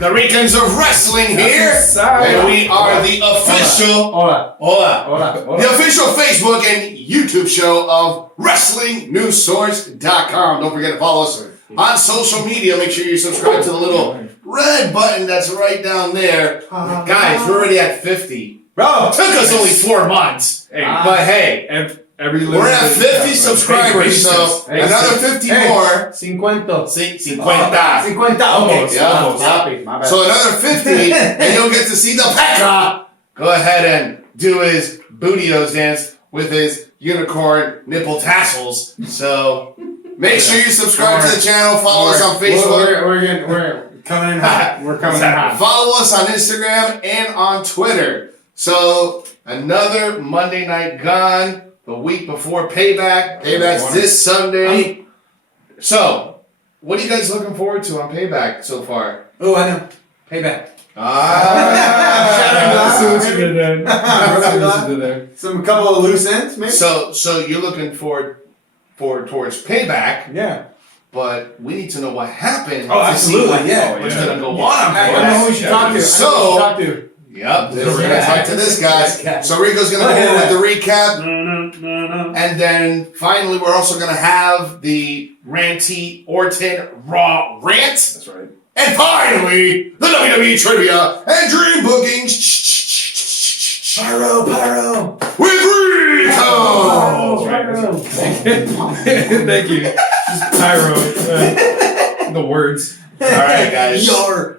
The Ricans of Wrestling here, and we are the official, the official Facebook and YouTube show of WrestlingNewsSource.com. Don't forget to follow us on social media. Make sure you subscribe to the little red button that's right down there. Guys, we're already at 50. Bro, it took us only 4 months, but hey. We're at 50 subscribers, so another 50 more. 50. Almost. So another 50, and you'll get to see the Pekka go ahead and do his booty-os dance with his unicorn nipple tassels. So make sure you subscribe to the channel, follow us on Facebook. We're coming in hot. We're coming in hot. Follow us on Instagram and on Twitter. So another Monday Night Gone. The week before Payback. Payback's this Sunday. So, what are you guys looking forward to on Payback so far? Oh, I know. Payback. Some couple of loose ends, maybe? So you're looking forward towards Payback. Yeah. But we need to know what happened. Oh, absolutely, what's going to go on. I know who we should talk to. Yep, we're going to talk to this guy. So Rico's going to go over with the recap. And then finally, we're also going to have the Ranty Orton Raw rant. That's right. And finally, the WWE trivia and dream bookings. Pyro. With Rico. Thank you. Just pyro. The words. All right, guys.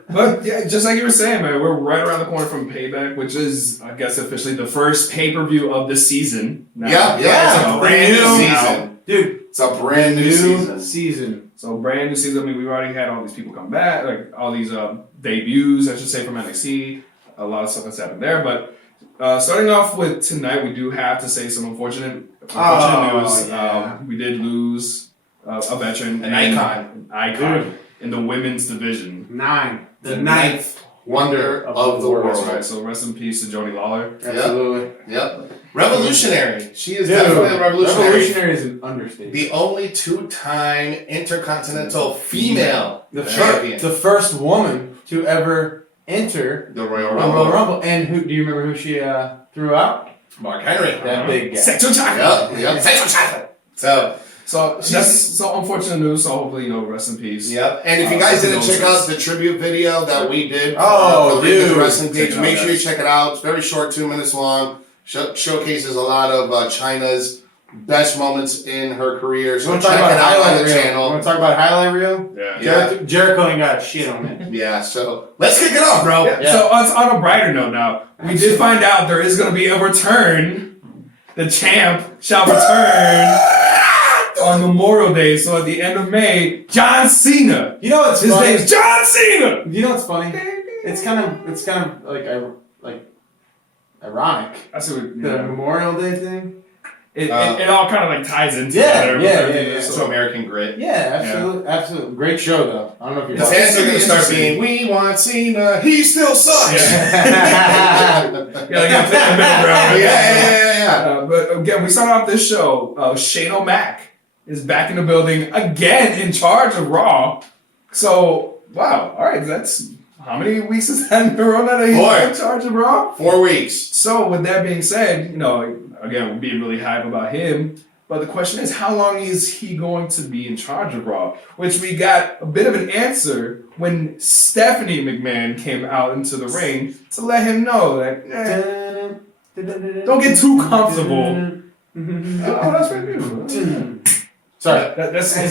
But yeah, just like you were saying, man, we're right around the corner from Payback, which is, I guess, officially the first pay-per-view of the season. Now. Yeah. It's a brand new season. Dude, it's a brand new season. So brand new season. I mean, we've already had all these people come back, like all these debuts, I should say, from NXT. A lot of stuff that's happened there. But starting off with tonight, we do have to say some unfortunate news. Yeah. We did lose a veteran. An icon. In the women's division. The ninth wonder of the world. That's right. So rest in peace to Joni Lawler. Absolutely. Yep. Revolutionary. She is definitely a revolutionary. Revolutionary is an understatement. The only 2-time intercontinental female champion. The first woman to ever enter the Royal Rumble. And do you remember who she threw out? Mark Henry. That big guy. Sexual chocolate. Yep. Sexual chocolate. So that's unfortunate news. So hopefully, rest in peace. Yep. And if you guys didn't check out the tribute video that we did, dude, wrestling page, make sure you check it out. It's very short, 2 minutes long. Showcases a lot of Chyna's best moments in her career. So check it out on the channel. Want to talk about highlight reel? Yeah. Jericho ain't got shit on it. Yeah. So let's kick it off, bro. Yeah. So on a brighter note, now we did find out there is going to be a return. The champ shall return. On Memorial Day, so at the end of May, John Cena. You know what's his funny? name's John Cena. You know what's funny? It's kind of like ironic. I see what the Memorial Day thing. It all kind of like ties into Yeah. So American Grit. Yeah, absolutely. Great show though. I don't know if you're. The fans are gonna start being, "We want Cena. He still sucks." Yeah, but again, we start off this show. Shane O'Mac is back in the building again, in charge of Raw. So wow, all right, that's how many weeks is that in a row that he's in charge of Raw? 4 weeks. So with that being said, again, we're being really hype about him. But the question is, how long is he going to be in charge of Raw? Which we got a bit of an answer when Stephanie McMahon came out into the ring to let him know that don't get too comfortable. Oh, that's very beautiful. Sorry. That's for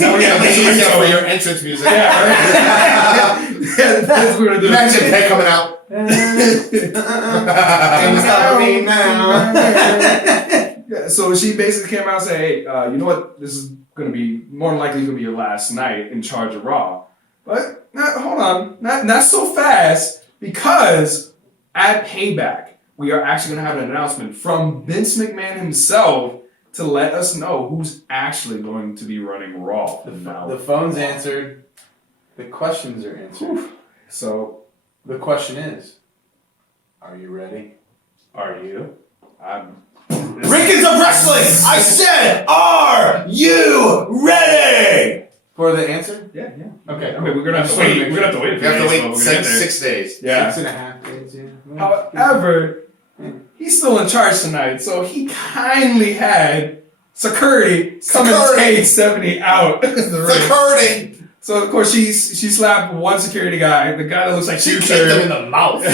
your entrance music. That's what we're doing. Imagine Peg coming out. So she basically came out and said, hey, you know what? This is going to be, more than likely, going to be your last night in charge of Raw. But hold on. Not so fast, because at Payback, we are actually going to have an announcement from Vince McMahon himself to let us know who's actually going to be running Raw. The phone's answered. The questions are answered. So the question is, are you ready? are you? Ricans of Wrestling! I said, are you ready? For the answer? Yeah. Okay. I mean, we're gonna have to wait. We're gonna have to wait. We have to for wait this, but we're gonna get there. 6 days. Yeah. 6.5 days, yeah. However, he's still in charge tonight, so he kindly had security come and take Stephanie out the ring. Security! So of course she slapped one security guy, the guy that looks like She kicked Future. him in the mouth.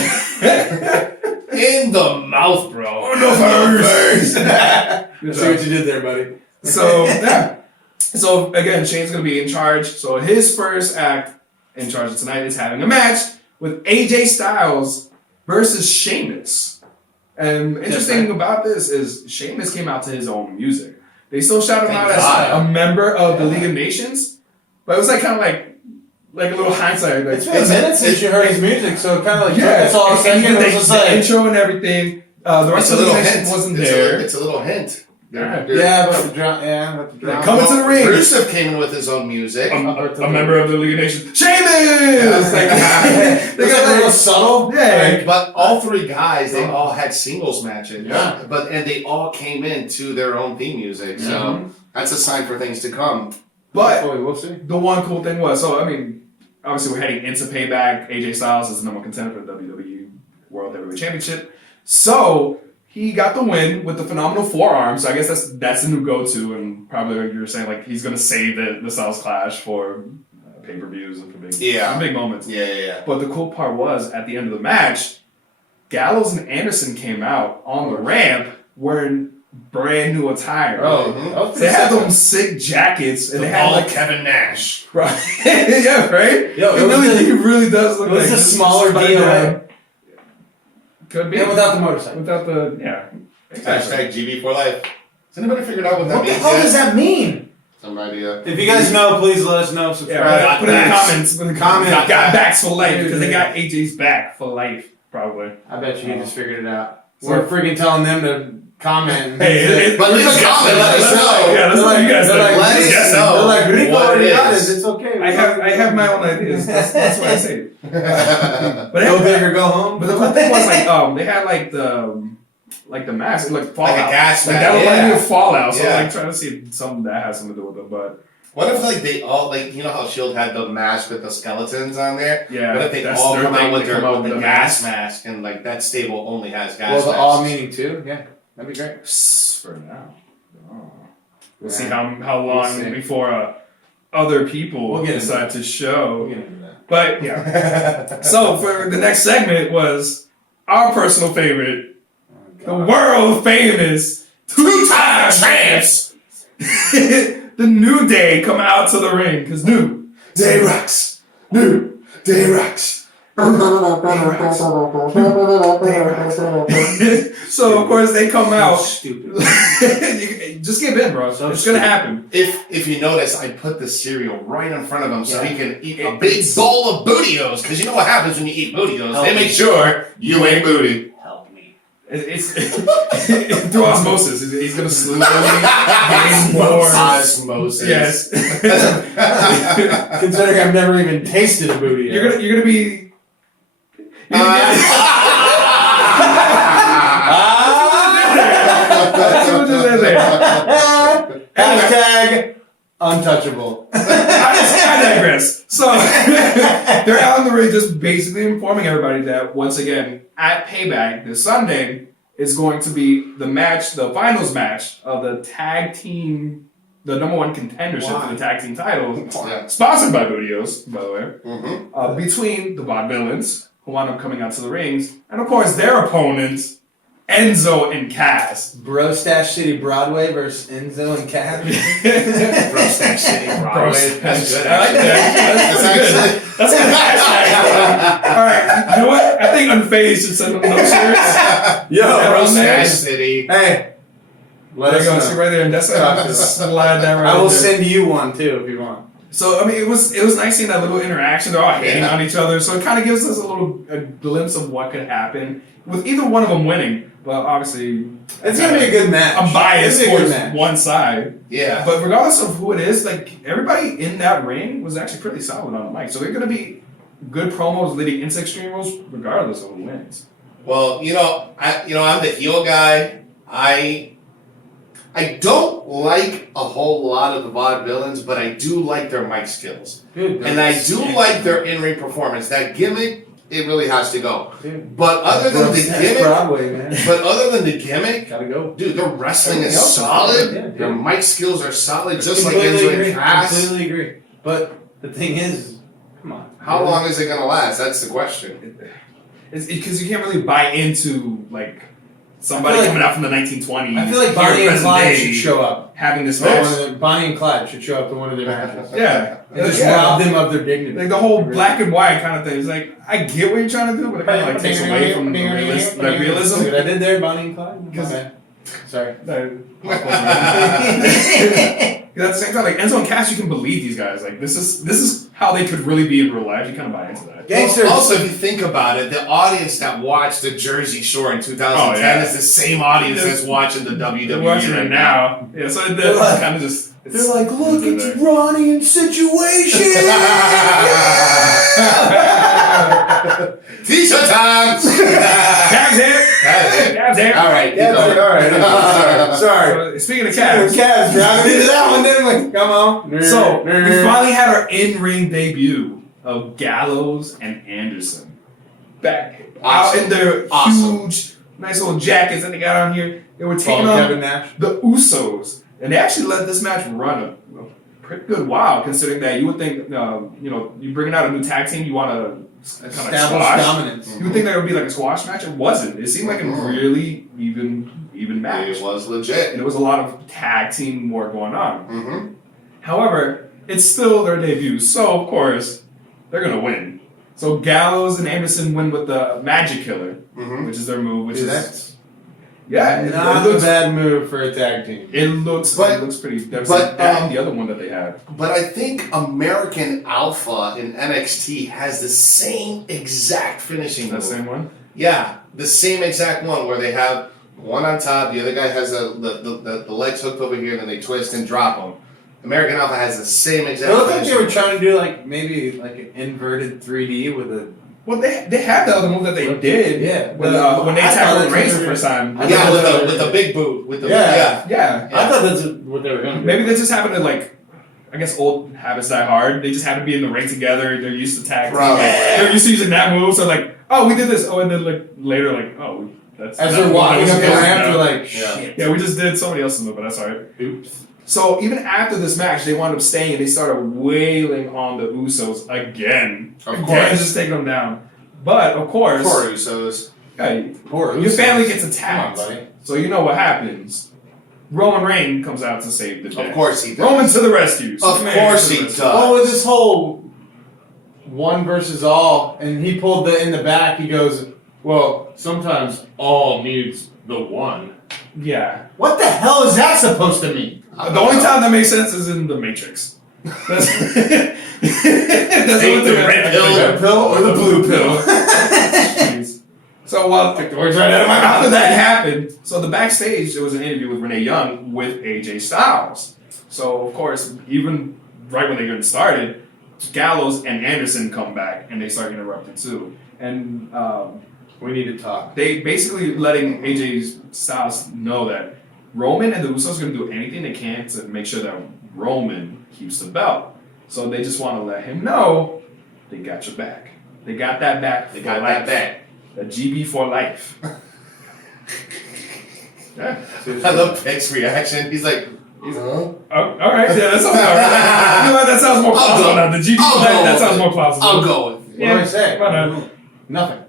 In the mouth, bro. Oh no, first. See what you did there, buddy. So yeah. So again, Shane's gonna be in charge. So his first act in charge of tonight is having a match with AJ Styles versus Sheamus. And interesting about this is Sheamus came out to his own music. They still shout him out as a member of the League of Nations, but it was like kind of like a little hindsight. Like, It's been a minute since you heard his music, so kind of like that's all I was and thinking. the It was just like, intro and everything. The rest of the League of Nations wasn't there. It's a little hint. yeah, but the drum. Coming to the ring. Rusev came in with his own music. A member of the League of Nations. Sheamus! They got a little subtle. Yeah. But all three guys, they all had singles matches. Yeah. And they all came in to their own theme music. So that's a sign for things to come. But we'll see. the one cool thing was, so I mean, obviously we're heading into Payback. AJ Styles is the number one contender for the WWE World Heavyweight Championship. So he got the win with the phenomenal forearm. So I guess that's the new go-to, and probably you're saying like he's gonna save the Styles Clash for pay-per-views and for big moments. Yeah. But the cool part was at the end of the match, Gallows and Anderson came out on the ramp wearing brand new attire. Oh, They had them sick jackets, and they had like Kevin Nash. right, yeah, right. Yo, He really does look it was like a this smaller DOA. Could be Yeah, without the motorcycle. without the exactly. Hashtag GB for life. Has anybody figured out what that What the means hell yet? does that mean? Some idea. If you guys know, please let us know. Subscribe. Put in the comments. Put in the comments. Comment. Got backs for life because they got AJ's back for life, probably. I bet you just figured it out. We're freaking telling them to comment. Hey, But leave a comment. Let us know. Yeah, that's what you guys they're think. like, let us Yes, know. They're like, Rico what already it got it. is. It's okay. I have my own ideas. That's what I say. But Go big or go home. But the cool thing was they had the mask, like Fallout. Like a gas Like mask, that reminded me yeah. of Fallout. So Yeah. I'm trying to see if something that has something to do with it. But What if they all you know how Shield had the mask with the skeletons on there? yeah, What if they that's all their come thing, out with they come out the with gas mask and that stable only has gas Well, the masks? all meaning too. Yeah, that'd be great. For now. Oh. We'll Yeah. see how We'll long see. before other people We'll get into decide to show. We'll get into that. But yeah. So for the next segment was our personal favorite, the world famous two-time champs, the New Day, come out to the ring because New Day rocks. New Day rocks. So of course they come out. Stupid. Just give in, bro. It's gonna happen. If you notice, I put the cereal right in front of him so he can eat a big bowl of bootios. Because you know what happens when you eat bootios? They make sure you ain't booty. Help me. It's through osmosis. He's gonna slowly gain more. Osmosis. Yes. Considering I've never even tasted a booty yet. You're gonna be. Hashtag untouchable. I digress. So they're out in the ring, just basically informing everybody that once again at Payback this Sunday is going to be the match, the finals match of the tag team, the number one contendership for the tag team titles, Yeah. sponsored by Bootios, by the way, Mm-hmm. between the Vaudevillains, who wound up coming out to the rings, and of course their opponents, Enzo and Cass. Bro Stash City Broadway versus Enzo and Cat. Stash City Broadway. That's good. I like that. That's good. All right, you know what? I think Unfazed should send them those shirts. Yo, around there. Stash City. Hey, let There us you go. know. See right there, and that's just slide that right I will there. send you one too if you want. So I mean, it was nice seeing that little interaction. They're all hating on each other, so it kind of gives us a glimpse of what could happen with either one of them winning. But obviously, It's gonna be a good match. I'm biased It's gonna be a towards good match. one side. Yeah. But regardless of who it is, like everybody in that ring was actually pretty solid on the mic. So they're gonna be good promos leading into Extreme Rules, regardless of who wins. Well, I'm the heel guy. I don't like a whole lot of the vaudevillains, but I do like their mic skills. Dude, And I do like their in-ring performance. That gimmick, it really has to go. But other than the gimmick, Broadway, man. Gotta go. dude, their wrestling is Everything else is solid. good, yeah, Their dude. mic skills are solid, just like Completely Enzo agree. and Cass. Completely agree. But the thing is, come on. How long is it gonna last? That's the question. It's because you can't really buy into like somebody I feel like- coming out from the 1920s. I feel like here Bonnie and present Clyde day, should show up. having this One match. of the- Bonnie and Clyde should show up to one of their matches. Yeah, And just yeah. rob them of their dignity. Like the whole black and white kind of thing. It's like I get what you're trying to do, but it kind of like takes away from the realism. See what I did there, Bonnie and Clyde? Okay. Sorry. Because at the same time, like Enzo and Cass, you can believe these guys. Like this is how they could really be in real life. You kind of buy into that. Gangsters. Well, also, if you think about it, the audience that watched the Jersey Shore in 2010 Oh, yeah. is the same audience that's watching the They're WWE watching right it now. Yeah, so it's kind of just. They're like, look, it's Ronnie in Situation. T-shirt time! Cavs here. Cavs here. All right, Yeah, keep going. all right. Sorry. So, speaking of Cavs. Cavs, Cavs driving into that one, didn't we? Come on. so we finally had our in-ring debut of Gallows and Anderson back out in their huge, nice little jackets that they got on here. They were taking on Kevin Nash. the Usos, and they actually let this match run a pretty good while, considering that you would think, you bringing out a new tag team, you want to kind of Establish squash. dominance. You would think that would be like a squash match. It wasn't. It seemed like a really even match. It was legit. And there was a lot of tag team work going on. Mm-hmm. However, it's still their debut, so of course they're gonna win. So Gallows and Anderson win with the Magic Killer, Mm-hmm. which is their move. Which Dude, is that's it not a looks bad move for a tag team. it looks pretty devastating. That and the other one that they had. But I think American Alpha in NXT has the same exact finishing That move. same one. Yeah, the same exact one where they have one on top, the other guy has the legs hooked over here, and then they twist and drop them. American Alpha has the same It exact looked like they finishing were trying to do maybe an inverted 3D with a. Well, they had the other move that they did. Yeah, When but, when they I thought tackled that's Reigns what the they first time. I Yeah, thought with the big boot, with the Yeah. Yeah. I thought that's what they were going to do. Maybe they just happen to I guess old habits die hard. They just happen to be in the ring together. They're used to tag team. Probably. They're used to using that move. So we did this. Oh, and then later that's As that they're move walking that up the was ramp, now. they're like, Yeah. shit. Yeah, we just did somebody else's move, but that's alright. Oops. So even after this match, they wound up staying and they started wailing on the Usos again. Of Again, course. just taking them down. But of course, Poor Usos. hey, Poor your Usos. family gets Come on, attacked. buddy. So you know what happens. Roman Reigns comes out to save the day. Of course he does. Roman to the rescue. Of Superman course to the he rescue. does. Oh, with this whole one versus all, and he pulled in the back, he goes, well, sometimes all needs the one. Yeah. What the hell is that supposed to mean? The only time that makes sense is in the Matrix. That's Take the red pill. The red pill or the blue pill? Jeez. So Took the words right out of my mouth. after that happened, so the backstage there was an interview with Renee Young with AJ Styles. So of course, even right when they get started, Gallows and Anderson come back and they start interrupting too. And We need to talk. they basically letting AJ Styles know that Roman and the Usos are going to do anything they can to make sure that Roman keeps the belt. So they just want to let him know they got your back. They got that back. They for got life. that back. The GB for life. Yeah. I love Peck's reaction. He's like, huh? Oh, all right. Yeah, that sounds all right. You know what? That sounds more I'll plausible go. now. The GB I'll for life, go that with sounds it. more plausible. I'll go with it. What do I say? why not? Nothing.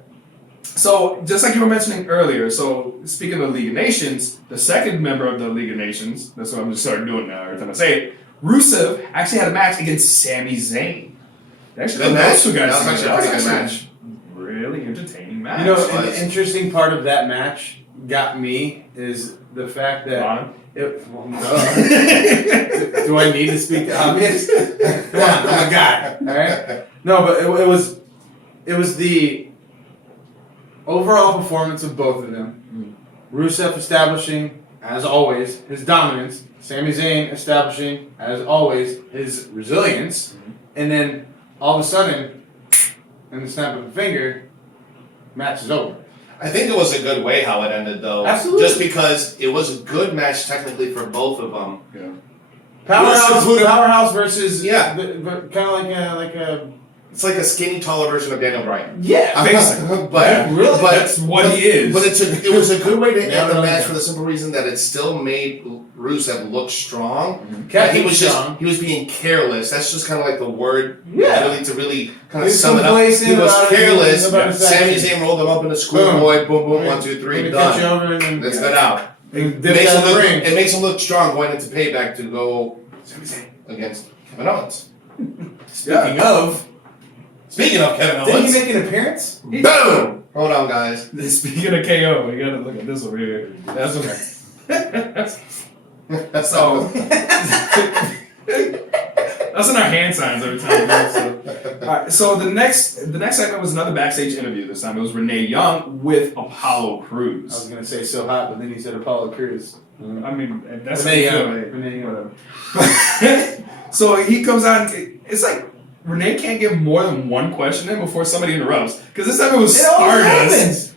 So, just like you were mentioning earlier, so speaking of the League of Nations, the second member of the League of Nations, that's what I'm just starting doing now every time I say it, Rusev actually had a match against Sami Zayn. They actually Good put match. those two guys That was together. actually a pretty good That was match. Really entertaining match. You know, was. an interesting part of that match got me is the fact that. Ron? Well, no. Do I need to speak the obvious? Come on, I'm a guy. All right. No, but it was the overall performance of both of them. Rusev establishing, as always, his dominance. Sami Zayn establishing, as always, his resilience. And then all of a sudden, in the snap of a finger, match is over. I think it was a good way how it ended, though. Absolutely. Just because it was a good match technically for both of them. Yeah. Powerhouse versus Yeah. kind of like a It's like a skinny, taller version of Daniel Bryan. yeah. Basically. But Really? but That's what he is. But it was a good way to Yeah, end the no, match no. for the simple reason that it still made Rusev look strong. Kept He him was strong. he was being careless. That's just kind of like the word Yeah. to really kind He of was sum it up. complacent He was about it. careless. He was about to Sami say- Zayn rolled him up in a schoolboy. Boom, boom, 1, 2, 3, Let me cut you done. over and then Let's get out. Dip Makes down him the look, ring. it makes him look strong going into payback to go against Kevin Owens. Speaking of, Speaking of Kevin didn't he Owens, make an appearance? boom! Hold on, guys. Speaking of KO, you gotta look at this over here. That's okay. So that's in our hand signs every time. So. All right, so the next segment was another backstage interview. This time it was Renee Young with Apollo I was Crews. gonna say so hot, but then you said Apollo Crews. I mean, that's Renee what I feel Young. like. Renee Young. So he comes out. And it's like Renee can't get more than one question in before somebody interrupts. Because this time it was It always Stardust. happens.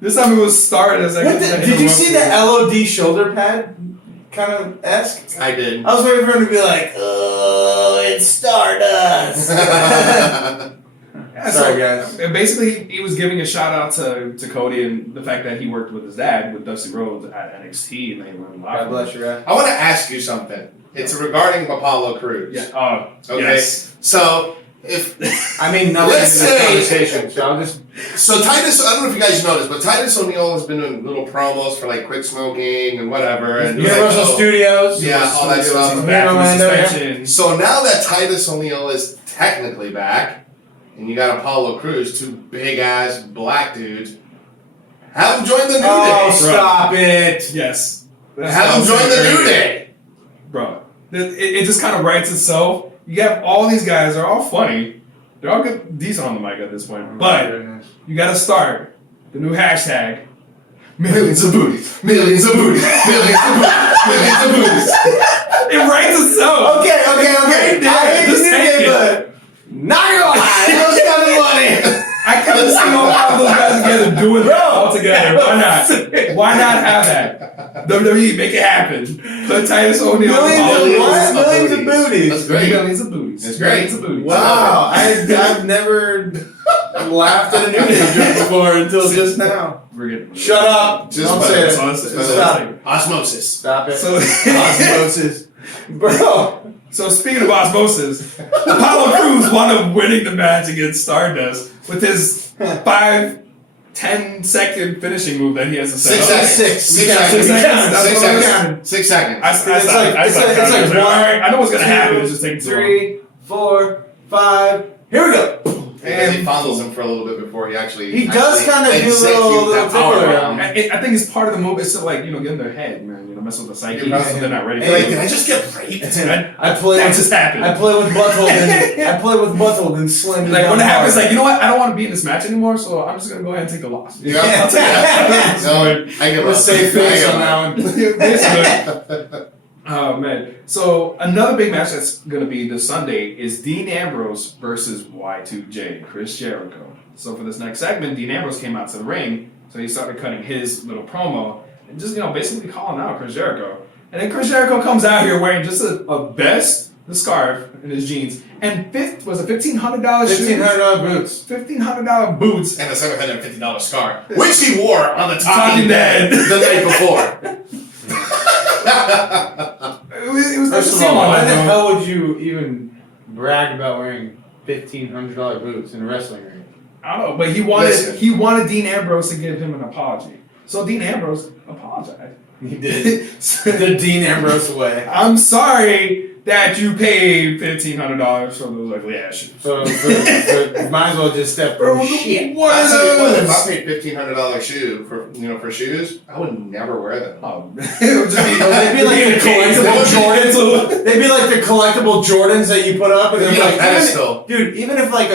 This time it was Stardust. What did you see the LOD shoulder pad kind of esque? I did. I was waiting for him to be like, "Oh, it's Stardust." Yeah, Sorry, guys. And basically, he was giving a shout out to Cody and the fact that he worked with his dad, with Dusty Rhodes at NXT, and they learned a lot. God bless you, Rap. I want to ask you something. It's regarding Apollo Crews. Yeah. Oh, Okay. yes. So if I mean, nothing in Let's this say- conversation, so I'll just. so Titus, I don't know if you guys noticed, but Titus O'Neil has been doing little promos for like quit smoking and whatever, and he's Universal like, oh. Studios. Yeah, all that stuff. He's back from Orlando, yeah. suspension. So now that Titus O'Neil is technically back, and you got Apollo Crews, two big ass black dudes, have them join the New Oh, Day. stop it! Yes. Have them join the New Day. Bro, it just kind of writes itself. You have all these guys, they're all funny. They're all good, decent on the mic at this point. But you got to start the new hashtag. Millions of booties. Millions of booties. Millions of booties. Millions of booties. It writes itself. Okay. Yeah, I hate just to take say it. it, but not gonna lie, that was kind of funny. I couldn't see all of those guys together doing that all together. Why not? Why not have that? WWE, make it happen. Put Titus O'Neil on Millions the of ball. booties. That's great. Millions of booties. That's great. Millions of booties. Wow, I've never laughed at a New Day joke before until just now. We're getting Shut up! Just Don't put say it. it. So it's Stop. like- Osmosis. Stop it. So, Osmosis, bro. so speaking of osmosis, Apollo Crews wound up winning the match against Stardust with his 5-10-second finishing move that he has to set 6 up. seconds. Six. 6 We got seconds. 6 seconds. That's 6 what I was seconds. 6 seconds. It's like all right, I know what's gonna 1, happen. It's just taking too long. 3, 4, 5. Here we go. And he fondles him for a little bit before he actually. He does kind of do a execute that little power tickle bomb. I think it's part of the move. It's to like get in their head, man. Mess with the psyche, You're so they're not ready. You're for like, it. did I just get raped? I play. That just happened. I play with butthole and sling. Like when it happens, like you know what? I don't want to be in this match anymore, so I'm just gonna go ahead and take the loss. Yeah. I'll take that. No, I give We're up. safe I face give on up. that one. Basically. Oh man! So another big match that's gonna be this Sunday is Dean Ambrose versus Y2J, Chris Jericho. So for this next segment, Dean Ambrose came out to the ring, so he started cutting his little promo and just basically calling out Chris Jericho. And then Chris Jericho comes out here wearing just a vest, the scarf, and his jeans, and $1,500 shoes, $1,500 boots. $1,500 boots. And a $750 scar, which he wore on the Talking Talking Dead Dead. the night before. It was nice to First of see him all, on why the that. hell would you even brag about wearing $1,500 boots in a wrestling ring? I don't know, but he Listen. wanted Dean Ambrose to give him an apology. So Dean Ambrose apologized. He did. The Dean Ambrose way. I'm sorry that you paid $1,500 for those ugly ass shoes. So might as well just step Bro, through shit. what I'll are tell you what, if I those? paid $1,500 shoe for shoes, I would never wear them. Oh, it would just be, They'd be like the collectible Jordans. They'd be like the collectible Jordans that you put up, and They'd then be like on a pedestal. dude, even if like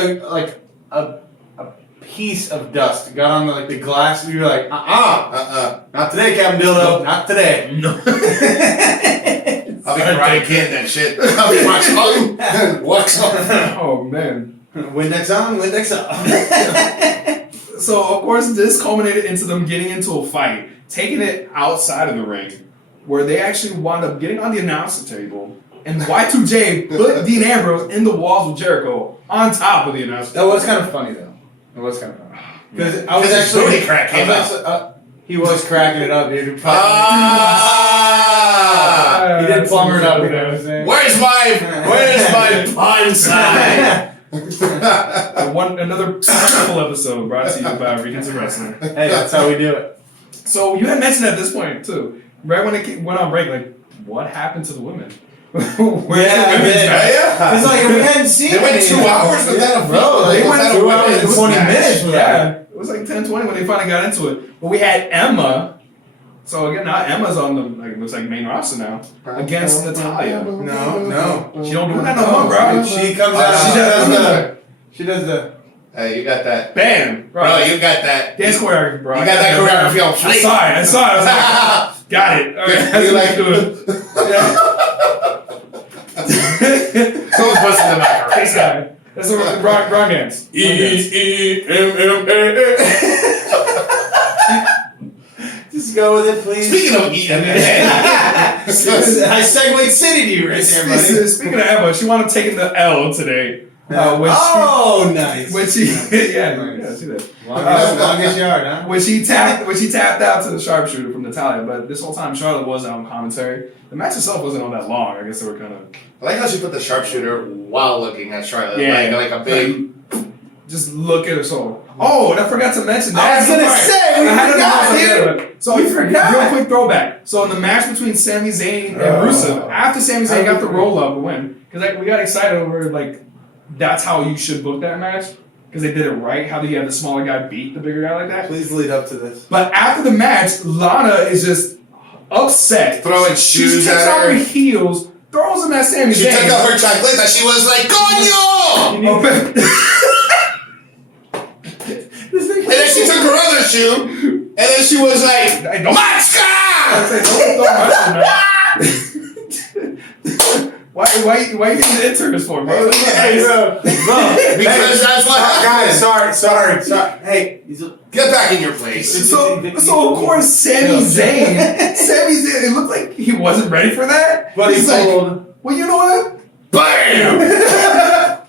a piece of dust got on like the glass, you're like, not today, Captain Dildo, not today. No. I'll be karate kid that shit. I'll be wax on, wax on. oh man. Windex on, Windex off. So of course this culminated into them getting into a fight, taking it outside of the ring, where they actually wound up getting on the announcer table, and Y2J put Dean Ambrose in the walls with Jericho on top of the announcer That table. was kind of funny though. It was kind of funny. Because I was His actually booty crack came he was cracking it up, dude. Ah! He did plumber it up, you know what I'm saying? Where's my pun sign? Another wonderful episode brought to you by Ricans and Wrestling. Hey, that's how we do it. So you had mentioned at this point too, right when it went on break, like what happened to the women? Where's the women's match? Yeah. It's like we hadn't seen They went any 2 of hours without a Bro, they went 2 hours and 20 minutes without Yeah, it was like 10-20 when they finally got into it. But we had Emma. So again, now Emma's on the looks like main roster now against Natalia. No. She don't do that no more, bro. She comes Oh, out. She does the. Hey, you got that. Bam, Bro, you got that. dance choreography, bro. You got that choreography on I fleek. saw it. I was like, got it. All right, that's You what like- you doing. Yeah. Someone's busting the macaroni. This guy. That's a wrong dance. Just go with it, please. Speaking of EMA, I segued City to you right there, buddy. Speaking of Emma, she wound up taking the L today. Nice. When she, yeah, see that. Longest yard, huh? When she tapped out to the sharpshooter from Natalia, but this whole time Charlotte was out on commentary. The match itself wasn't all that long. I guess they were kind of I like how she put the sharpshooter while looking at Charlotte. Yeah. Like a big. just look at her soul. Oh, and I forgot to mention that. I was gonna say, we forgot, So We forgot. Real quick throwback. So in the match between Sami Zayn and Rusev, after Sami Zayn got the roll up and win, because we got excited over like that's how you should book that match. Because they did it right, how he had the smaller guy beat the bigger guy like that. Please lead up to this. But after the match, Lana is just upset. Throwing She shoes takes at off her her. heels, throws them at Sami She Zayn. took out her chocolates and she was like, Coño! And then she took her other shoe, and then she was like, Hey, don't- Matska! Why you getting the interns for, bro? Bro, Because that's what happened. guys, sorry. Hey, Get back in your place. So of course Sami Zayn, it looked like he wasn't ready for that. but He's he like, told. well, you know what? BAM!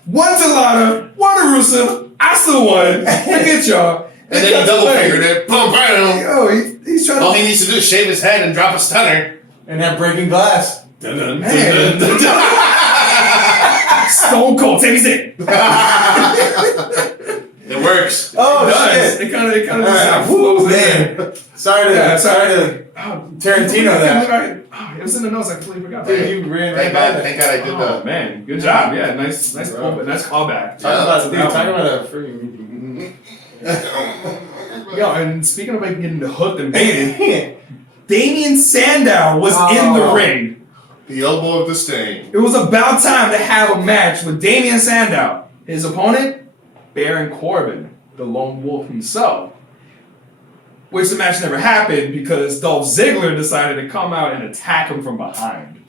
One to Lana, one to Rusev. I still won. Look at y'all. And then he double fingered it. Boom, bam. Yo, he's trying All to. he needs to do is shave his head and drop a stunner. And that breaking glass. Man. Stone Cold Sami Zayn. It works. Oh, It does. shit. It kind of Ah, flows in. man. Sorry to Oh, Tarantino that. It was in the notes. I completely forgot. Dude, you ran right Thank by God, that. thank God I did Oh the. man, good job. Yeah, nice Bro. callback. Talk Yeah. about a freaking. Yo, and speaking of like getting the hooked and baited, Damien Sandow was in the ring. The elbow of the stain. It was about time to have a match with Damien Sandow. His opponent, Baron Corbin, the lone wolf himself. Which the match never happened because Dolph Ziggler decided to come out and attack him from behind.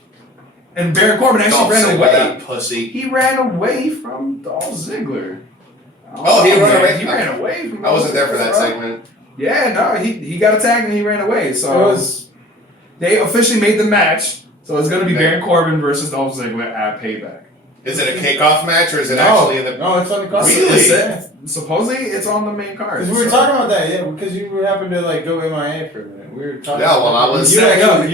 And Baron Corbin actually Dolph ran Ziggler, away. that pussy. He ran away from Dolph Ziggler. Oh, he ran away? He ran away from I wasn't there for that Dolph Ziggler, segment. Yeah, no, he got attacked and he ran away. So they officially made the match. So it's going to be Baron Corbin versus Dolph Ziggler at Payback. Is it a kickoff match or is it actually in the? No, it's on the card. Really? Yeah. Supposedly it's on the main card. Because we were so- talking about that, yeah, because you happened to like go MIA for a minute. We were talking. Yeah, well, I was- You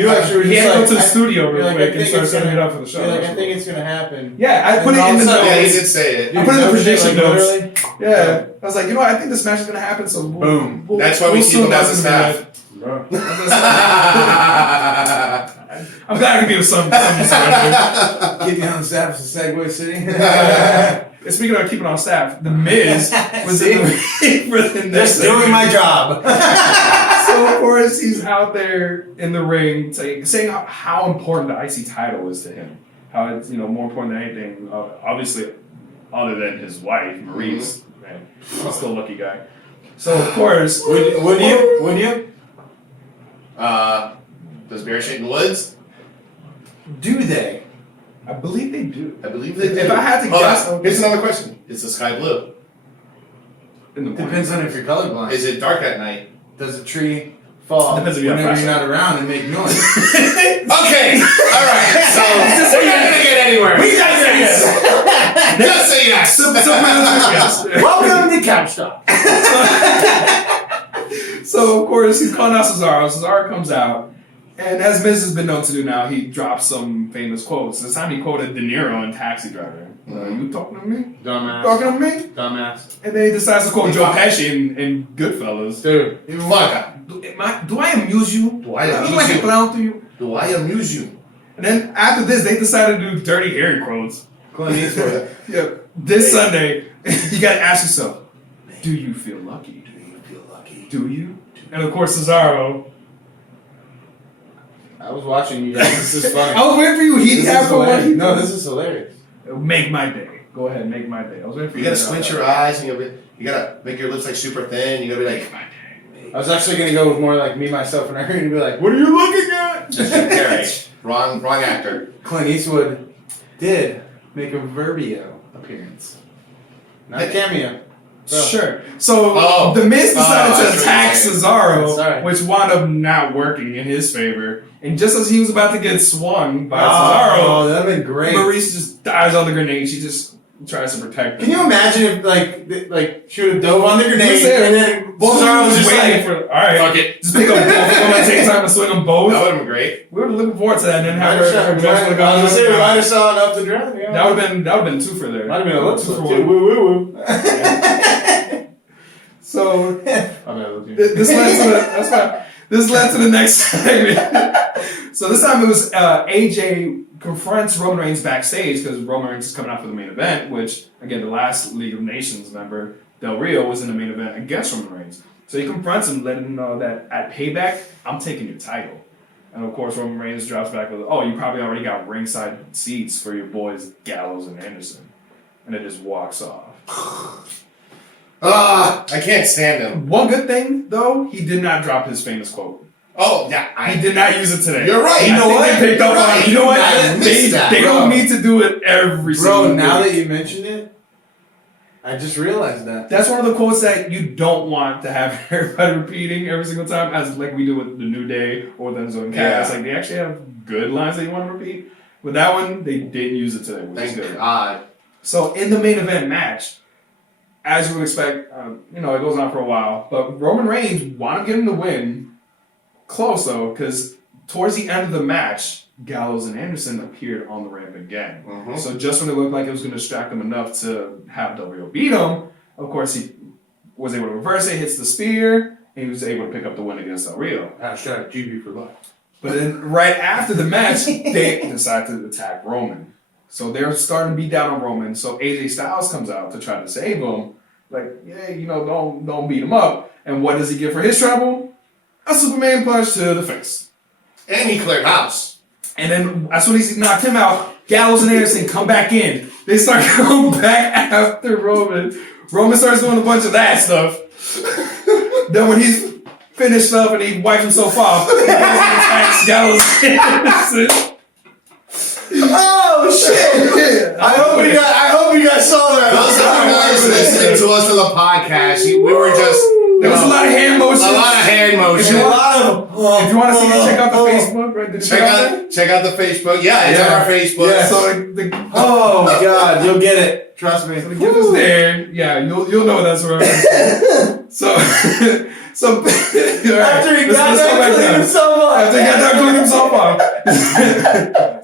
actually were He just had to go like, to the studio you're real like, I quick and think start it's setting gonna- it up for the show. you're like, I think it's gonna happen. Yeah, I put And it all in of the a sudden- Yeah, he notes. did say it. I put in the prediction notes. Literally. Yeah, I was like, you know what? I think this match is gonna happen. So Boom. We'll That's why we keep assume him as that's a gonna be staff. it. Bro. I'm glad I can be of some perspective. Get you on staff for Segway City. And speaking of keeping on staff, The Miz was in the ring for the next Just doing my job. So of course he's out there in the ring saying how important the IC title is to him. How it's more important than anything. Obviously, other than his wife, Maurice. Man, he's still a lucky guy. So of course, would you? Does bear shit in the woods? Do they? I believe they do. I believe they do. If I had to guess, here's another question: is the sky blue? in the morning. Depends on if you're colorblind. Is it dark at night? Does a tree fall Depends if you have whenever you're flashlight. not around and make noise? Okay, all right. So we're not gonna get anywhere. We gotta say yes. Just say yes. Welcome to Couch Talk. So of course he's calling out Cesaro. Cesaro comes out, and as Miz has been known to do now, he drops some famous quotes. This time he quoted De Niro in Taxi Driver. You talking to me? Dumbass. Talking to me? Dumbass. And then he decides to quote Joe Pesci in Goodfellas. Dude. Fuck. Do I amuse you? Do I Am amuse I you? clown to you? Do I amuse you? And then after this, they decided to do Dirty Harry quotes. Clint Eastwood. Yeah. This Sunday, you gotta ask yourself, do you feel lucky? Do you feel lucky? Do you? And of course, Cesaro. I was watching you guys. This is funny. I was waiting for you. He This have is for one. hilarious. No, this is hilarious. Make my day. Go ahead, make my day. I was waiting for you. You gotta squint your eyes, and you gotta make your lips like super thin. You gotta be like, I was actually gonna go with more like me, myself, and I heard you be like, "What are you looking at?" Terry. Wrong actor. Clint Eastwood did make a Verbio appearance, not a cameo. Bro. Sure. So Oh. the Miz decided Oh, I to see attack what you're Cesaro, Sorry. which wound up not working in his favor. And just as he was about to get swung by Oh, that'd been great. Cesaro, Maurice just dives on the grenade. She just tries to protect him. Can you imagine if like she would have dove on the grenade Who's there? and then Both Cesaro of was us just waiting like, for. All right, Fuck it. just pick up both of them at the same time and swing them both. That would have been great. We were looking forward to that, and then have might her have match would have we might gone. have saw it up the draft. Yeah. That would have been two for there. Might have been a lip two slip for too. one. Woo woo woo. So I'm not looking. this led to the next segment. So this time it was AJ confronts Roman Reigns backstage because Roman Reigns is coming out for the main event, which, again, the last League of Nations member, Del Rio, was in the main event against Roman Reigns. So he confronts him, letting him know that at Payback, I'm taking your title. And of course, Roman Reigns drops back with, oh, you probably already got ringside seats for your boys Gallows and Anderson. And it just walks off. I can't stand him. One good thing, though, he did not drop his famous quote. Oh, yeah. He did not use it today. You're right. I You know think what? They picked up You're on right. it. You know what? I missed that, They bro. don't need to do it every single Bro, now week. that you mentioned it, I just realized that. That's one of the quotes that you don't want to have everybody repeating every single time, as like we do with the New Day or the Enzo and Cat. Yeah. It's like they actually have good lines that you want to repeat. With that one, they didn't use it today, which is Thank good. God. So in the main event match, as you would expect, it goes on for a while, but Roman Reigns wound up getting the win. Close though, because towards the end of the match, Gallows and Anderson appeared on the ramp again. Mm-hmm. So just when it looked like it was going to distract him enough to have Del Rio beat him, of course he was able to reverse it, hits the spear, and he was able to pick up the win against Del Rio. Hashtag GB for life. But then right after the match, they decide to attack Roman. So they're starting to beat down on Roman. So AJ Styles comes out to try to save him. Like, yeah, don't beat him up. And what does he get for his trouble? A Superman punch to the face. And he cleared house. And then as soon as he knocked him out, Gallows and Anderson come back in. They start going back after Roman. Roman starts doing a bunch of that stuff. Then when he's finished up and he wipes himself off, he goes and attacks Gallows and Anderson. Oh shit! I hope you guys saw that. Those of you guys listening to us on the podcast, we were just... There was a lot of hand motions. A lot of hand motion. If you A lot of. If you want to see it, check out the Facebook. Right? Did you Check out the Facebook. Yeah, it's on our Facebook. Yeah. So the Oh god, you'll get it. Trust me. the gift is there. Yeah, you'll know that's where. So After he got done cleaning himself off. After he got done cleaning himself off.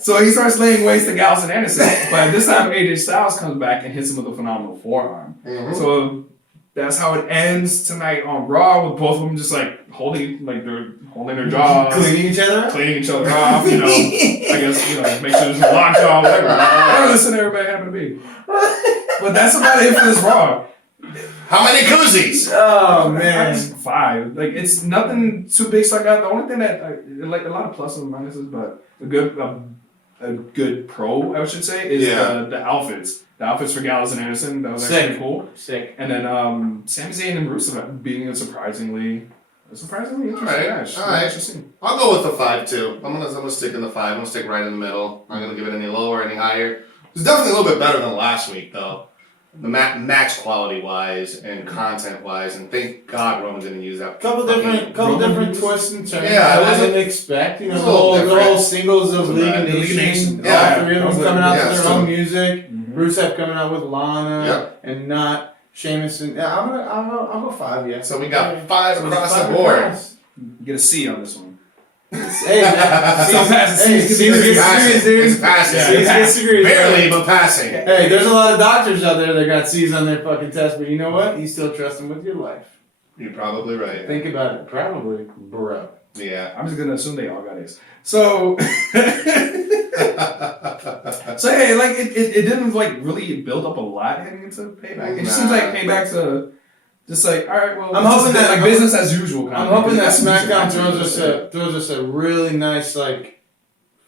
So he starts laying waste to Gallows and Anderson. But this time AJ Styles comes back and hits him with a phenomenal forearm. Mm-hmm. So that's how it ends tonight on Raw, with both of them just like holding their jaws, Cleaning each other off, you know. I guess, you know, make sure there's no lockjaw, whatever the scenario may happen to be. But that's about it for this Raw. How many koozies? Oh man, 5. Like, it's nothing too big stuck out. The only thing that like a lot of pluses and minuses, but a good pro, I should say, is the outfits. The outfits for Gallows and Anderson, that was actually cool. Sick. And then Sami Zayn and Rusev being a surprisingly interesting match. All right. I'll go with the 5 too. I'm gonna stick in the 5. I'm gonna stick right in the middle. I'm gonna give it any lower, any higher. It's definitely a little bit better than last week though. The match quality wise and content wise, and thank God Roman didn't use that. Couple different twists and turns. Yeah, I wasn't expecting. You know, the whole singles of League of Nations. Yeah. All 3 of them coming out to their own music. Mm-hmm. Rusev coming out with Lana and not Sheamus. And I'll go 5. Yeah. So we got 5 across the board. You get a C on this one. Hey, man. Some passes. It's passing. Yeah. Barely, but passing. Hey, there's a lot of doctors out there that got C's on their fucking test, but you know what? You still trust them with your life. You're probably right. Think about it. Probably, bro. Yeah. I'm just gonna assume they all got A's. So, hey, like it didn't like really build up a lot heading into Payback. It just seems like Payback's just like, all right, well, I'm hoping that like business as usual. I'm hoping that SmackDown throws us a really nice like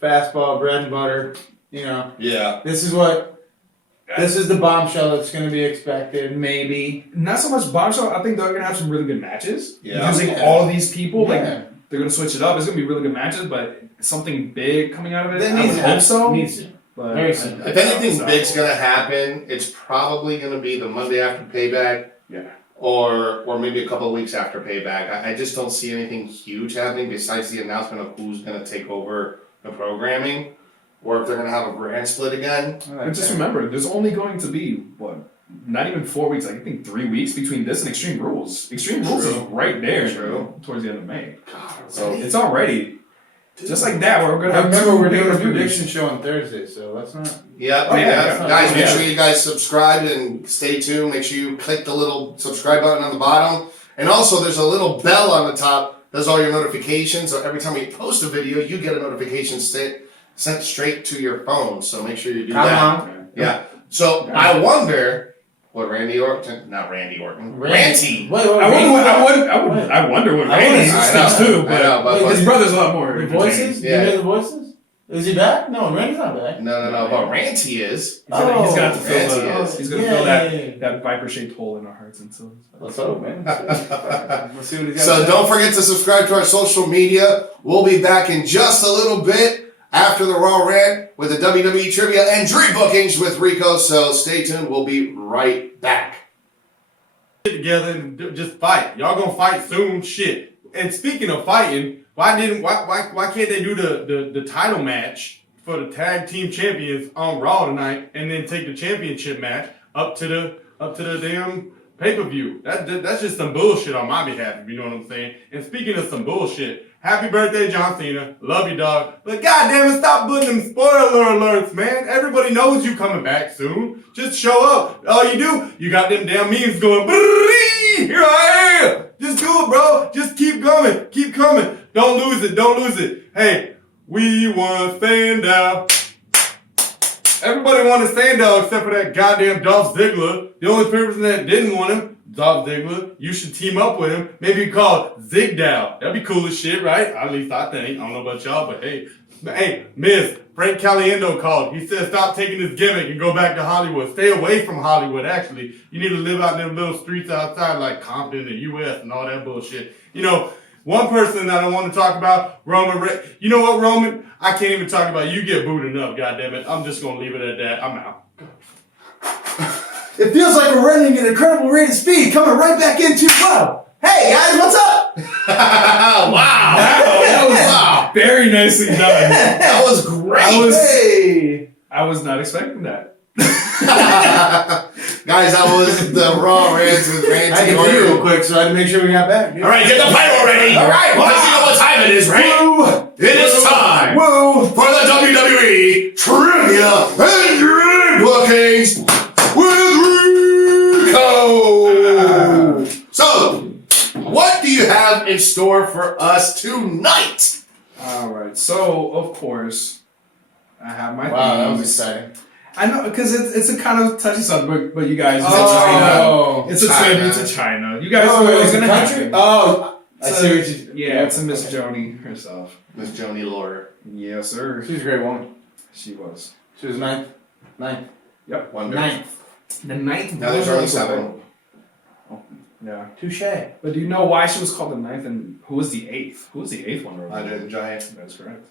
fastball, bread and butter. You know, this is the bombshell that's going to be expected. Maybe not so much bombshell. I think they're going to have some really good matches Yeah. using all of these people. Like Yeah. they're going to switch it up. It's going to be really good matches, but something big coming out of it. That I would hope so. Needs to. But Very soon. If anything big's gonna happen, it's probably gonna be the Monday after Payback. Yeah. Or maybe a couple of weeks after Payback. I just don't see anything huge happening besides the announcement of who's gonna take over the programming, or if they're gonna have a brand split again. And just remember, there's only going to be not even 4 weeks. Like, I think 3 weeks between this and Extreme Rules. Extreme Rules is right there. Towards the end of May. So it's already just like that. We're gonna have we're doing a prediction show on Thursday, so let's not. Yeah. Guys, make sure you guys subscribe and stay tuned. Make sure you click the little subscribe button on the bottom. And also, there's a little bell on the top. Does all your notifications. So every time we post a video, you get a notification sent straight to your phone. So make sure you do that. Yeah. So I wonder what Randy Orton, not Randy Orton, Ranty. I wonder what Randy thinks too. But his brother's a lot more. The voices? Yeah. You hear the voices? Is he back? No, Randy's not back. No. But Ranty is. He's gonna have to Ranty He's gonna fill that viper-shaped hole in our hearts and souls. Let's hope, man. Let's see what he's got. So don't forget to subscribe to our social media. We'll be back in just a little bit after the Raw Rant with the WWE Trivia and Dream Bookings with Rico. So stay tuned. We'll be right back. Get together and just fight. Y'all gonna fight soon, shit. And speaking of fighting, why can't they do the title match for the tag team champions on Raw tonight, and then take the championship match up to the damn pay-per-view? That's just some bullshit on my behalf, if you know what I'm saying. And speaking of some bullshit, happy birthday, John Cena. Love you, dog. But goddamn it, stop putting them spoiler alerts, man. Everybody knows you coming back soon. Just show up. All you do, you got them damn memes going, here I am. Just do it, bro. Just keep going. Keep coming. Don't lose it. Don't lose it. Hey, we want Sandow. Everybody wanted Sandow except for that goddamn Dolph Ziggler. The only person that didn't want him, Dolph Ziggler. You should team up with him. Maybe call it Zigdow. That'd be cool as shit, right? At least I think. I don't know about y'all, but hey, Miz, Frank Caliendo called. He said stop taking this gimmick and go back to Hollywood. Stay away from Hollywood, actually. You need to live out in them little streets outside like Compton and U.S. and all that bullshit. You know, one person that I want to talk about, Roman Reigns. You know what, Roman? I can't even talk about you. Get booed enough, goddammit. I'm just going to leave it at that. I'm out. It feels like we're running at an incredible rate of speed, coming right back into wow. Hey guys, what's up? Wow. That was very nicely done. That was great. I was not expecting that. Guys, that was the Raw Rants with Ranty I can see real quick, so I had to make sure we got back. All right, get the pyro ready. All right, because you know what time it is, right? Woo! It is time Woo! for the WWE Trivia and Dream Bookings with Rico. you have in store for us tonight? All right. So, of course, I have my Wow, that was themes. exciting. I know, because it's a kind of touchy subject, but you guys, Oh, it's a China. tribute to China. You guys Oh, know what's it's a gonna country? happen. Oh, I So- see what you. Yeah, it's a Miss Joni herself. Miss Joni Laurer. Yes, sir. She was a great woman. She was. She was ninth. Wonder. The ninth. Now there's woman only of the 7. world. Oh, yeah. Touche. But do you know why she was called the ninth and who was the eighth? Who was the eighth one? Andre the Giant. That's correct.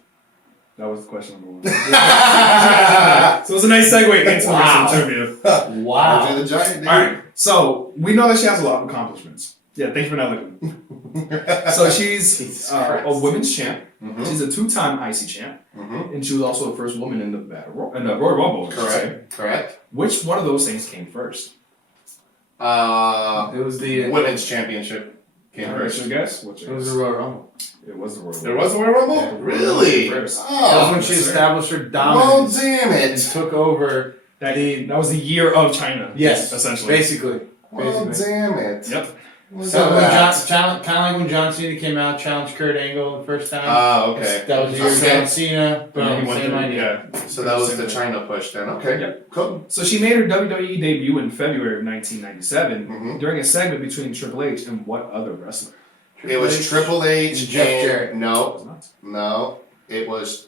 That was question number 1. So it was a nice segue into Wow. some trivia. Wow. Andre the Giant, dude. All right. So we know that she has a lot of accomplishments. Yeah, thank you for not looking. So she's Jesus a Christ. women's champ. Mhm. She's a 2-time IC champ, Mhm. and she was also the first woman in the Royal Rumble. I should say. Correct. Which one of those things came first? It was the. Women's Championship came What's first. your guess? What's It your was guess? the Royal Rumble. It was the Royal Rumble. There was a Royal Rumble? Yeah. Really? First. That was Oh. when she yes, sir. established her Well, dominance damn and it. took over. That was the year of China. Yes, essentially. basically. Well, damn it. Yep. What's So when that? kind of like when John Cena came out, challenged Kurt Angle the first time. Ah, okay. That was the year of Okay. John Cena. But he Boom, went same through- idea. Yeah. So that was the China push then. Okay. Yep. Cool. So she made her WWE debut in February of 1997 Mhm. during a segment between Triple H and what other wrestler? It was Triple H and Jeff and- Jarrett. It No, was not. no. It was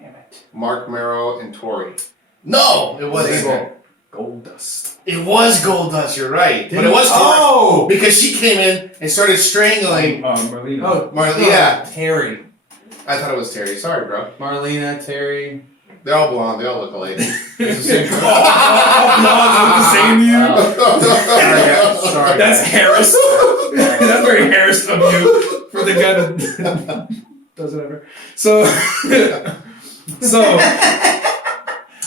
Damn it. Mark Merrow and Tori. No, it wasn't. Goldust. It was Goldust, you're right. But it was Tori. Oh! Because she came in and started strangling Marlena. Oh, Marlena. Terry. I thought it was Terry. Sorry, bro. Marlena, Terry. They're all blonde. They all look alike. It's the same person. All blondes look the same to you? Sorry, That's guys. Harris. That's very Harris of you for the guy that does it ever. So,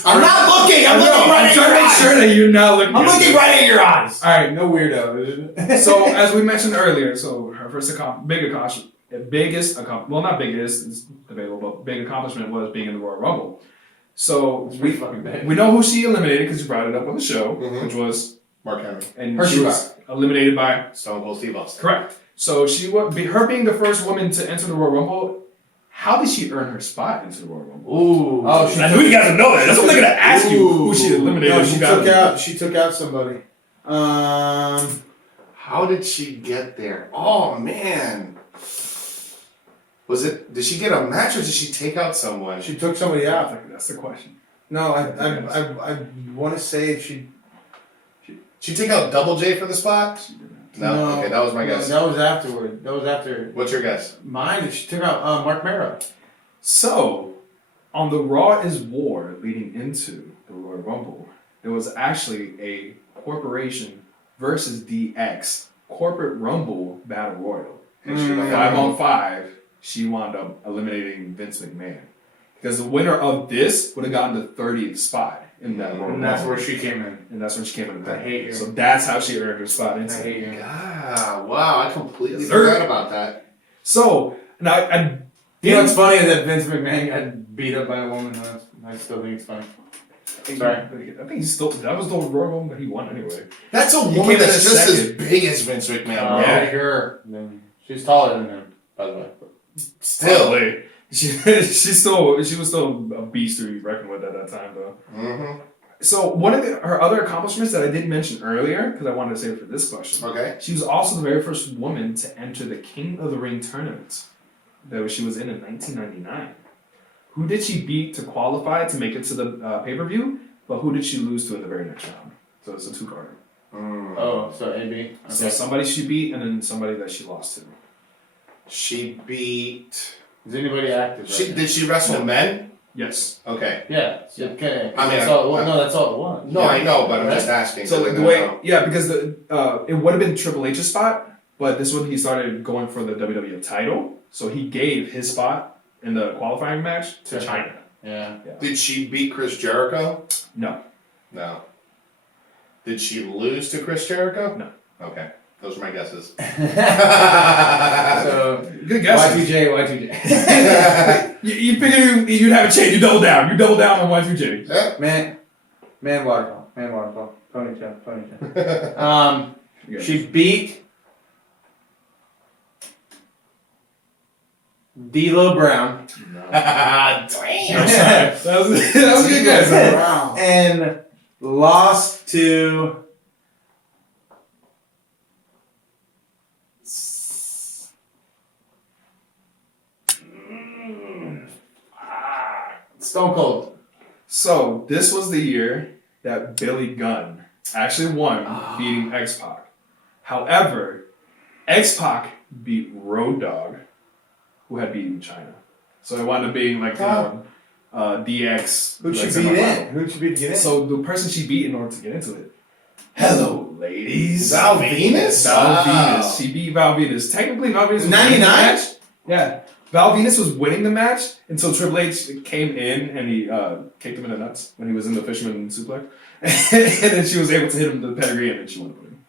I'm not looking. I'm looking right I'm at trying your to make eyes. sure that you're not looking. I'm at looking me. right at your eyes. All right. No weirdo, isn't it? So as we mentioned earlier, so her first well, not biggest, it's debatable, but big accomplishment was being in the Royal Rumble. So It's pretty fucking big. we know who she eliminated because you brought it up on the show, Mhm. which was Mark Henry. and Hershey she was eliminated by Stone Cold Steve Austin. correct. So she her being the first woman to enter the Royal Rumble. How did she earn her spot into the Royal Rumble? Ooh. Oh, I knew you guys would know that. That's what I'm gonna ask you. Who she eliminated? No, and she who got took it. out. She took out somebody. How did she get there? Oh man. Did she get a match or did she take out someone? She took somebody out. That's the question. No, I want to say she. She take out Double J for the spot? No. Okay, that was my guess. That was afterward. That was after What's your guess? mine. She took out Mark Merrow. So, on the Raw is War leading into the Royal Rumble, there was actually a corporation versus DX corporate Rumble battle royal. And she went 5-on-5. She wound up eliminating Vince McMahon because the winner of this would have gotten the 30th spot in that Royal And that's Rumble. where she came in. And that's when she came in. I hate you. So that's how she earned her spot I into. hate you. Ah, wow, I completely Sir. forgot about that. So now I You know, it's funny that Vince McMahon got beat up by a woman. I still think it's funny. Sorry. I think he's still that was the Royal Rumble that he won anyway. That's a He woman came in that's a just as second. big as Vince McMahon. bro. Yeah. Sure. She's taller than him, by the way. Still. Probably. She was still a beast to be reckoned with at that time though. Mm-hmm. So one of her other accomplishments that I didn't mention earlier, because I wanted to save it for this question, Okay. she was also the very first woman to enter the King of the Ring tournament that she was in 1999. Who did she beat to qualify to make it to the pay-per-view? But who did she lose to in the very next round? So it's a two-parter. Oh, so AB. So Okay. somebody she beat and then somebody that she lost to. She beat. Is anybody active? Right now? Did she wrestle men? Yes. Okay. Yeah. Okay. I mean, that's all. Well, no, that's all it was. No, I know, but I'm just asking. So 'cause I the don't way, know. yeah, because it would have been Triple H's spot, but this one he started going for the WWE title, so he gave his spot in the qualifying match to China. Yeah. Did she beat Chris Jericho? No. No. Did she lose to Chris Jericho? No. Okay. Those are my guesses. So Good guess. Y2J. You figured you'd have a change. You double down. You double down on Y2J. Yeah. Man waterfall. Ponytail. Yeah. She beat D'Lo Brown. Damn. that was a good guess. Wow. And lost to Stone Cold. So this was the year that Billy Gunn actually won, beating X-Pac. However, X-Pac beat Road Dogg, who had beaten China. So it wound up being like DX. Who'd she like, beat semifinal. in? Who'd she beat to get in? So the person she beat in order to get into it. Hello, ladies. Val Venus? Val Wow. Venus. She beat Val Venus. Technically, Val Venus was 99? winning the match. Yeah. Val Venus was winning the match until Triple H came in and he kicked him in the nuts when he was in the Fisherman Suplex. And then she was able to hit him with the pedigree and then she won the win.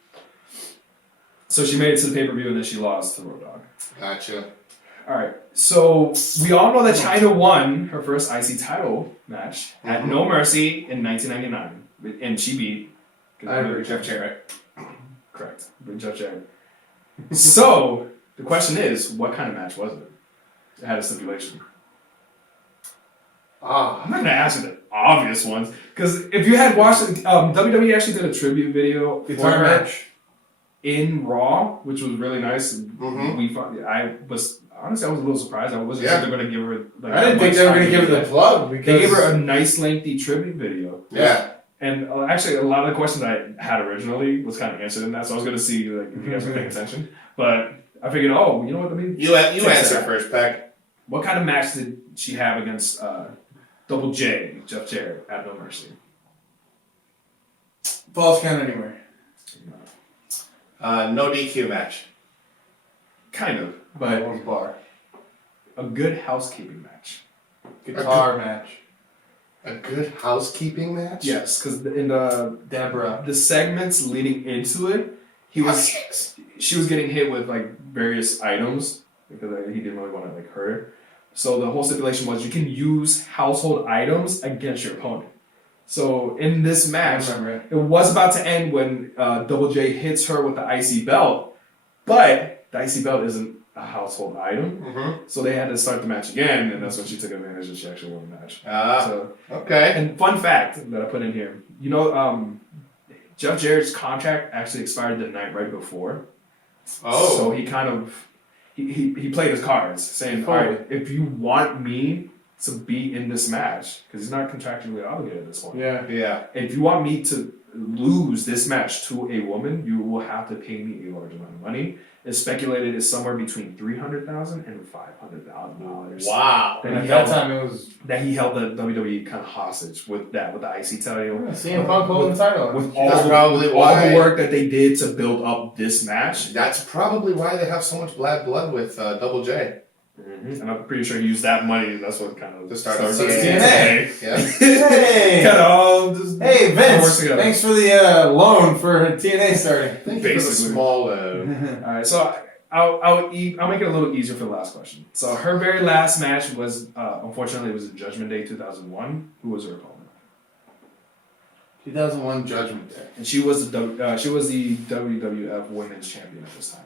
So she made it to the pay-per-view and then she lost to Road Dogg. Gotcha. Alright, so we all know that Chyna won her first IC title match at No Mercy in 1999. And she beat Jeff Jarrett. Correct. Jeff Jarrett. So the question is, what kind of match was it? It had a stipulation. I'm not gonna ask you the obvious ones because if you had watched it, WWE actually did a tribute video Guitar for her match. in Raw, which was really nice. Mhm. We thought, I was honestly I was a little surprised. I wasn't Yeah. sure they're gonna give her. Like, I didn't think they were going to give her the plug because They gave her a nice lengthy tribute video. Yeah. And actually, a lot of the questions I had originally was kind of answered in that, so I was going to see like if you guys were paying attention. But I figured, oh, you know what? Let me. You answer first, Peck. What kind of match did she have against Double J, Jeff Jarrett, at No Mercy? Falls Count Anywhere. No DQ match. Kind of, but One bar. a good housekeeping match. Guitar match. A good housekeeping match? Yes, because in Deborah. the segments leading into it, she was getting hit with like various items because he didn't really want to like hurt her. So the whole stipulation was you can use household items against your opponent. So in this match, it was about to end when Double J hits her with the IC belt, but the IC belt isn't a household item. Mm-hmm. So they had to start the match again, and that's when she took advantage and she actually won the match. So, Okay. and fun fact that I put in here, you know, Jeff Jarrett's contract actually expired the night right before. Oh. So he kind of he played his cards, saying, all right, if you want me to be in this match, because he's not contractually obligated at this point. Yeah. Yeah. If you want me to lose this match to a woman, you will have to pay me a large amount of money. It's speculated it's somewhere between $300,000 and $500,000. Wow. And at that time it was That he held the WWE kind of hostage with the IC title. CM Punk holding the title. With That's all probably all why. the work that they did to build up this match. That's probably why they have so much bad blood with Double J. And I'm pretty sure he used that money. That's what kind of To start started TNA. TNA. Yeah. Hey! Kind of all just Hey works Vince, together. thanks for the loan for TNA starting. Thank you for the Basically. small. All right, so I'll make it a little easier for the last question. So her very last match was, unfortunately, it was in Judgment Day 2001. Who was her opponent? 2001 Judgment Day. And she was the WWF Women's Champion at this time.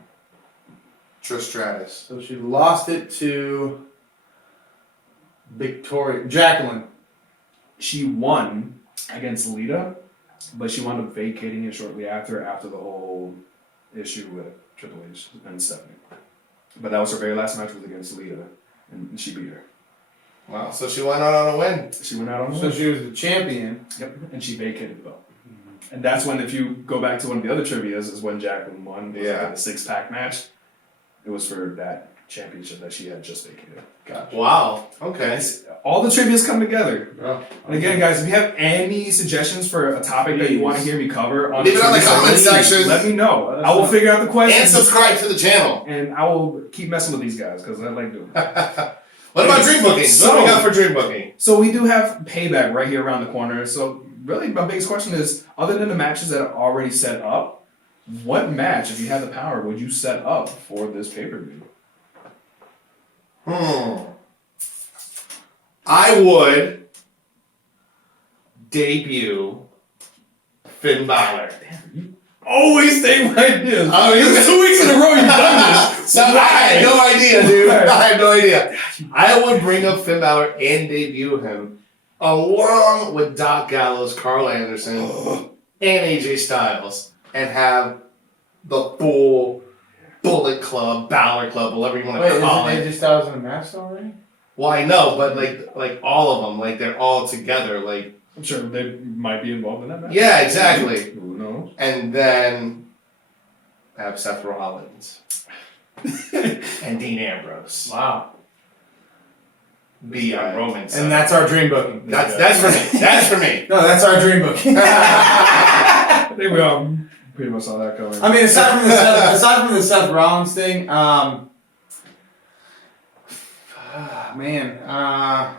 Trish Stratus. So she lost it to Jacqueline. She won against Lita, but she wound up vacating it shortly after the whole issue with Triple H and Stephanie. But that was her very last match was against Lita, and she beat her. Wow. So she went out on a win. She went out on a So win. she was the champion. Yep, and she vacated the belt. And that's when, if you go back to one of the other trivias, is when Jacqueline won. It was like in a 6-pack match. It was for that championship that she had just vacated. Gotcha. Wow. Okay. All the trivias come together. Oh. And again, guys, if you have any suggestions for a topic that you want to hear me cover, on Leave it on the trivia comment segment, section. Let me know. I will figure out the And questions. subscribe to the channel. And I will keep messing with these guys because I like doing it. What about dream booking? What do we got for dream booking? So we do have Payback right here around the corner. So really, my biggest question is, other than the matches that are already set up, what match, if you had the power, would you set up for this pay-per-view? I would debut Finn Balor. always take my ideas. Oh, This is 2 weeks in a row you've done this. So I had no idea, dude. Right. I had no idea. I would bring up Finn Balor and debut him along with Doc Gallows, Carl Anderson, and AJ Styles, and have the full Bullet Club, Balor Club, whatever you want to call it. AJ Styles in a match already? Well, I know, but like all of them, like they're all together, like I'm sure they might be involved in that match. yeah, exactly. Who knows? And then have Seth Rollins and Dean Ambrose Wow. be on Roman's And side. that's our dream booking. That's for me. That's for me. No, that's our dream booking. I think we all pretty much saw that coming. I mean, aside from the Seth Rollins thing, man, I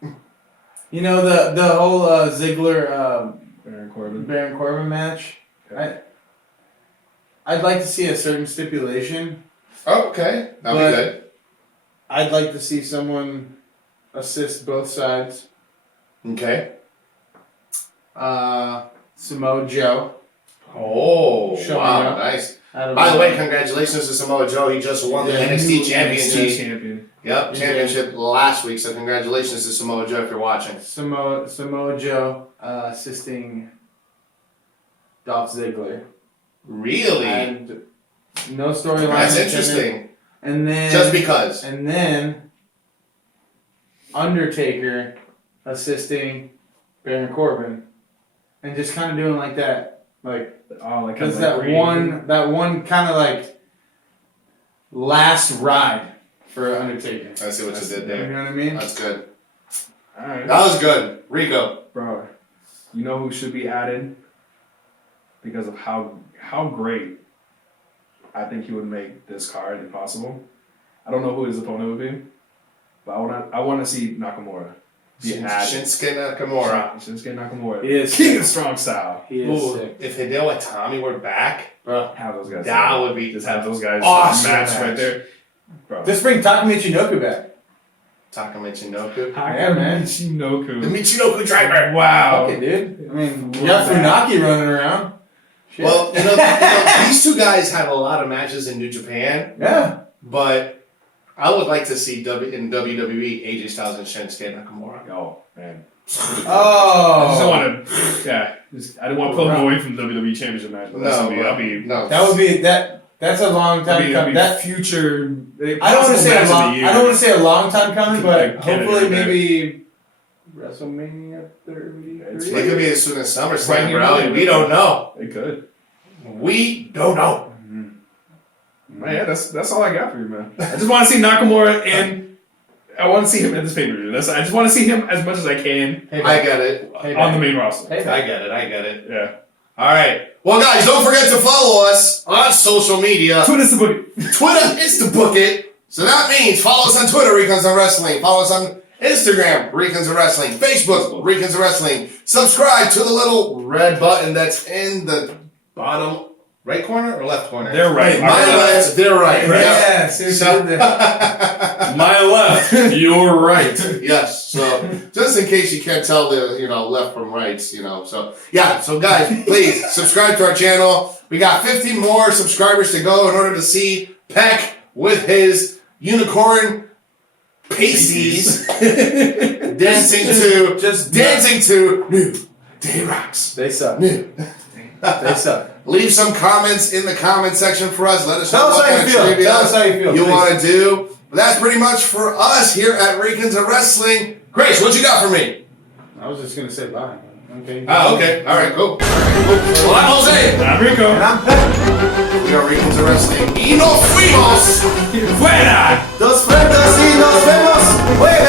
know. you know the whole Ziggler Baron Corbin. match. Okay. I'd like to see a certain stipulation. Oh, okay. That'll But- be good. I'd like to see someone assist both sides. Okay. Samoa Joe. Oh, Showing wow, up. nice. Out of By the way, congratulations to Samoa Joe. He just won the Yeah, NXT NXT Championship. champion. Yep, championship last week. So congratulations to Samoa Joe if you're watching. Samoa Joe assisting Dolph Ziggler. Really? And no storyline. That's intended. interesting. And then Just because. And then Undertaker assisting Baron Corbin, and just kind of doing like that, like Oh, like because that one kind of like last ride for Undertaker. I see what you did You there. know what I mean? That's good. Alright. That was good. Rico. Bro, you know who should be added? Because of how great I think he would make this card if possible. I don't know who his opponent would be, but I want to see Nakamura be added. Shinsuke Nakamura. Shinsuke Nakamura. He is King sick. of Strong Style. He is Ooh, sick. if Hideo and Tommy were back, Bro. Have those guys. that together. would be Just have those guys awesome match match. right there. Bro. Let's bring Taka Michinoku back. Taka Michinoku. Yeah, man. The Michinoku. Michinoku driver. Wow. Okay, dude. I mean, you got Funaki running around. Shit. Well, these two guys have a lot of matches in New Japan, yeah. but I would like to see in WWE AJ Styles and Shinsuke Nakamura. Oh man. Oh. I just don't want to. Yeah. I didn't want to pull him away from the WWE Championship match. But No. That would be that. That's a long time coming. That future. I don't want to say a match of long. the year. I don't want to say a long time coming, but Like, hopefully Canada, maybe WrestleMania 33. It could be as soon as SummerSlam, Right, bro. We don't know. It could. We don't know. Man, yeah, that's all I got for you, man. I just want to see Nakamura and I want to see him at this pay-per-view. I just want to see him as much as I can I get it. on the main roster. I get it. Yeah. All right. Well, guys, don't forget to follow us on social media. Twitter's the book. Twitter is to book it. So that means follow us on Twitter, Ricans of Wrestling. Follow us on Instagram, Ricans of Wrestling. Facebook, Ricans of Wrestling. Subscribe to the little red button that's in the bottom right corner or left corner? They're right. My left, they're right. Yeah, seriously. My left, you're right. Yes. So just in case you can't tell the left from right, So yeah. So guys, please subscribe to our channel. We got 50 more subscribers to go in order to see Peck with his unicorn pasties dancing to New Day Rocks. They suck. New. They suck. Leave some comments in the comment section for us. Let us know Tell us what how kind you of feel. trivia Tell us how you feel, you please. want to do. But that's pretty much for us here at Ricans of Wrestling. Grace, what you got for me? I was just gonna say bye. Okay. Oh, okay. All right, cool. Well, I'm Jose. I'm Rico. And I'm Peck. We are Ricans of Wrestling. Y nos fuimos. Fuera! Dos frentes y nos vemos. Fuera.